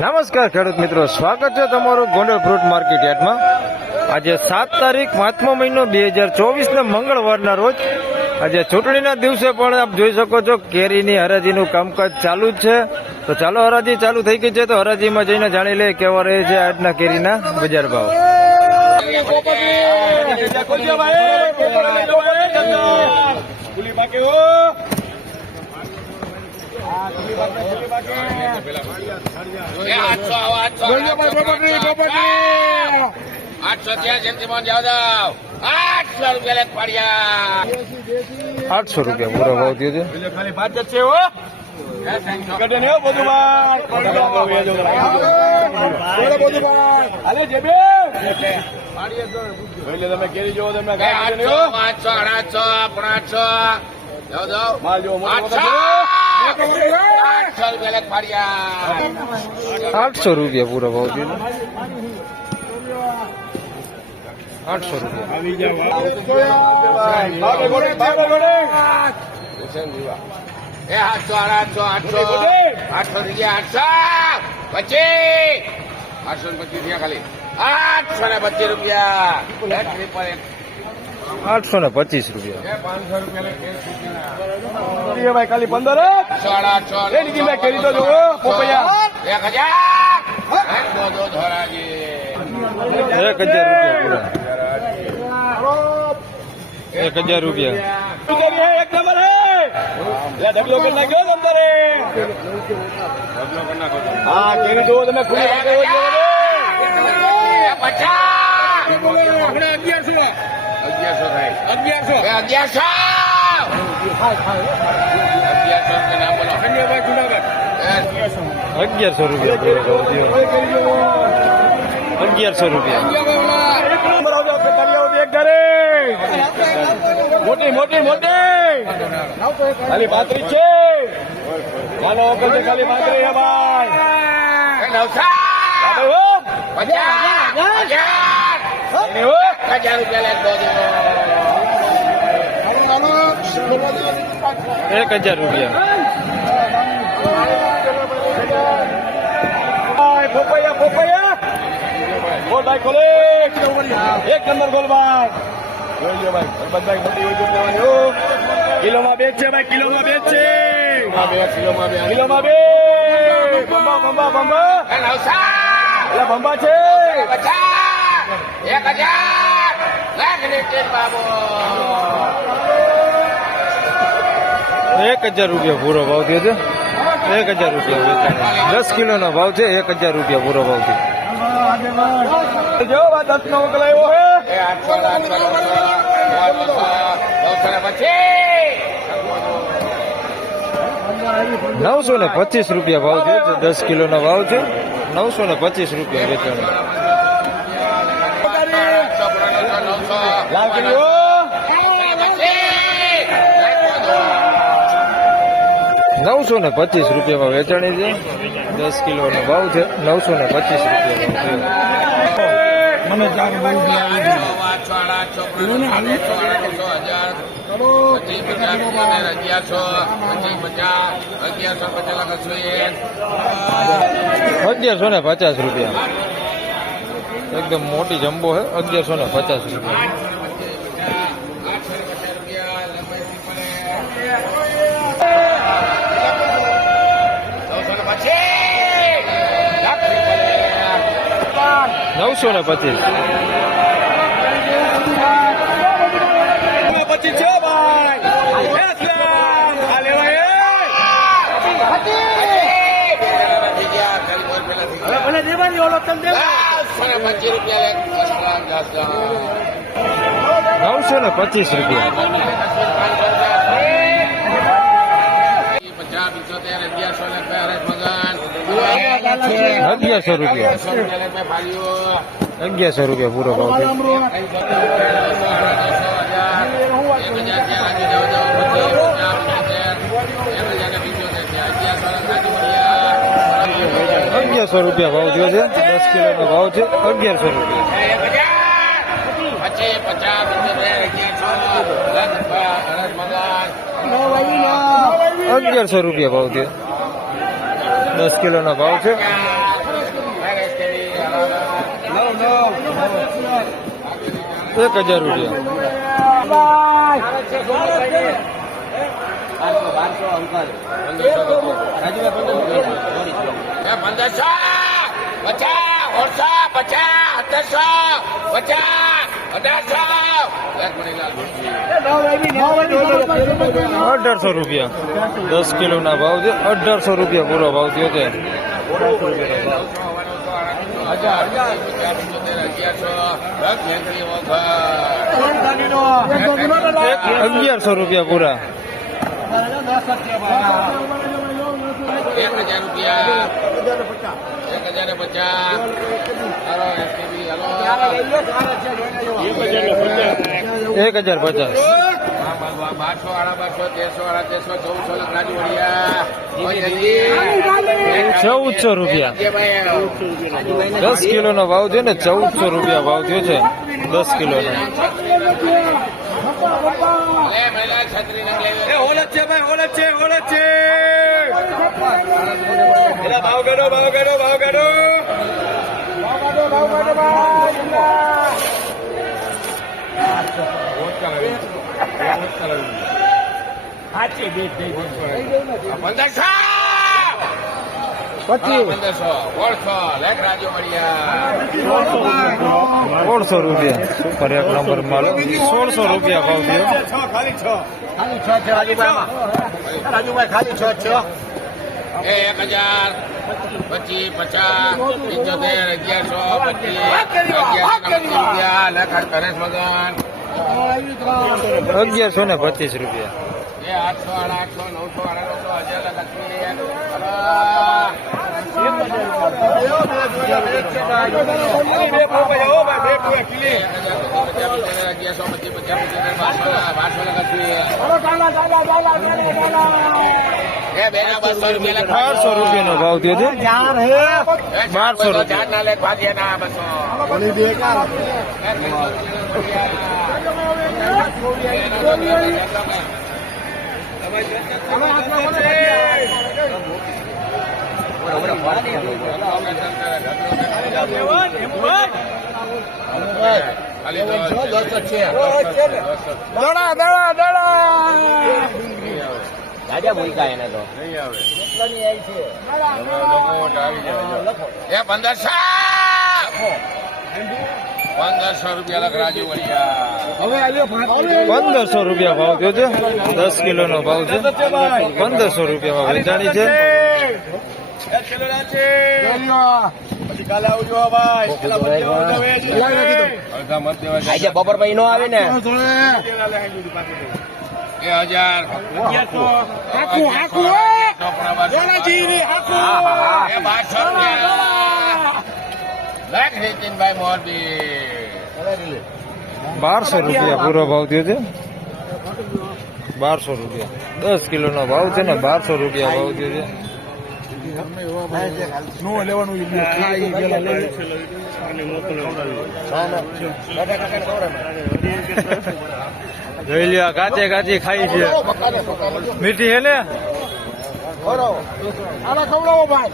નમસ્કાર ખેડૂત મિત્રો, સ્વાગત છે તમારું ગોંડલ ફ્રૂટ માર્કેટ યાર્ડમાં. આજે 7 તારીખ 5મો મહિનો 2024 ને મંગળવારના રોજ આજે ચૂંટણીના દિવસે પણ આપ જોઈ શકો છો કેરીની હરાજીનું કામકાજ ચાલુ જ છે. તો ચાલો, હરાજી ચાલુ થઈ ગઈ છે તો હરાજીમાં જઈને જાણી લે કેવા રહે છે આજના કેરીના બજાર ભાવ. ₹800 રૂપિયા પૂરો ભાવ થયો છે. તમે કેરી જોવો તમે 800 રૂપિયા પૂરો ભાવ થયો. 800 825 રૂપિયા. ખાલી 15 કેરી તો જોવો 1000 રૂપિયા. એક નંબર હે ઢગલો કરી નાખ્યો અંદર. હા કેરી જોવો તમે મોટી મોટી મોટી ખાલી 35 છે. ચાલો ખાલી 35 હે ભાઈ. 1000 રૂપિયા. પોપૈયા ગોલ ભાઈ ખોલે એક નંબર ગોલ ભાઈ. જોઈ લો ભાઈ ભાઈ મોટી હોય તો કિલોમાં બેચ છે ભાઈ, કિલોમાં બેચ છે. કિલોમાં બે બંબા બંબા બંબા એટલે બંબા છે. 1000 રૂપિયા પૂરો ભાવ થયો છે. 1000 રૂપિયા 10 કિલોનો ભાવ છે. 1000 રૂપિયા પૂરો ભાવ થયો. જો 10 નો મોકલાયો હે 925 રૂપિયા ભાવ થયો છે. 10 કિલોનો ભાવ છે. 925 રૂપિયા વેચાણ. 925 રૂપિયામાં વેચાણી છે. 10 કિલોનો ભાવ છે. 925 રૂપિયા. ₹1150 રૂપિયા. એકદમ મોટી જમ્બો है. 1150 રૂપિયા. ₹925 છે ભાઈ. દેવાની ઓળખ તમને 925 રૂપિયા. 1100 રૂપિયા. 1100 રૂપિયા પૂરો ભાવ છે. 1100 રૂપિયા ભાવ થયો છે. 10 કિલોનો ભાવ છે. 1100 રૂપિયા. 1100 રૂપિયા ભાવ થયો. 10 કિલોનો ભાવ છે. 1000 રૂપિયા. ₹1800 રૂપિયા. 10 કિલોના ભાવ છે. 1800 રૂપિયા પૂરો ભાવ થયો છે. 1100 રૂપિયા પૂરા. 1000 રૂપિયા 1050. 1400 રૂપિયા. 10 કિલોનો ભાવ છે ને. 1400 રૂપિયા ભાવ થયો છે 10 કિલોનો. હોલત છે ભાઈ, હોલત છે, હોલત છે. એલા ભાવ કાઢો, ભાવ કાઢો, ભાવ કાઢો. ₹1600 રૂપિયા. સુપર એક નંબર માલ. 1600 રૂપિયા ભાવ થયો. ખાલી છ. રાજુભાઈ ખાલી 1000 25 50 1125 રૂપિયા. 1200 રૂપિયાનો ભાવ થયો છે. 1200 રૂપિયા. રાજા ભૂલકા એને તો 1500 રૂપિયા લખ રાજુ વડિયા. 1500 રૂપિયા ભાવ થયો છે. 10 કિલોનો ભાવ છે. 1500 રૂપિયામાં વેચાણી છે. આજે બપોર પછી નો આવે ને 1000 લાખ નીતિનભાઈ મોરબી 1200 રૂપિયા પૂરો ભાવ થયો છે. 1200 રૂપિયા. 10 કિલોનો ભાવ છે ને. 1200 રૂપિયા ભાવ થયો છે. જોઈ લ્યો કાચે કાચી ખાઈ છે. મીઠી હે ને. ખવડાવો ભાઈ.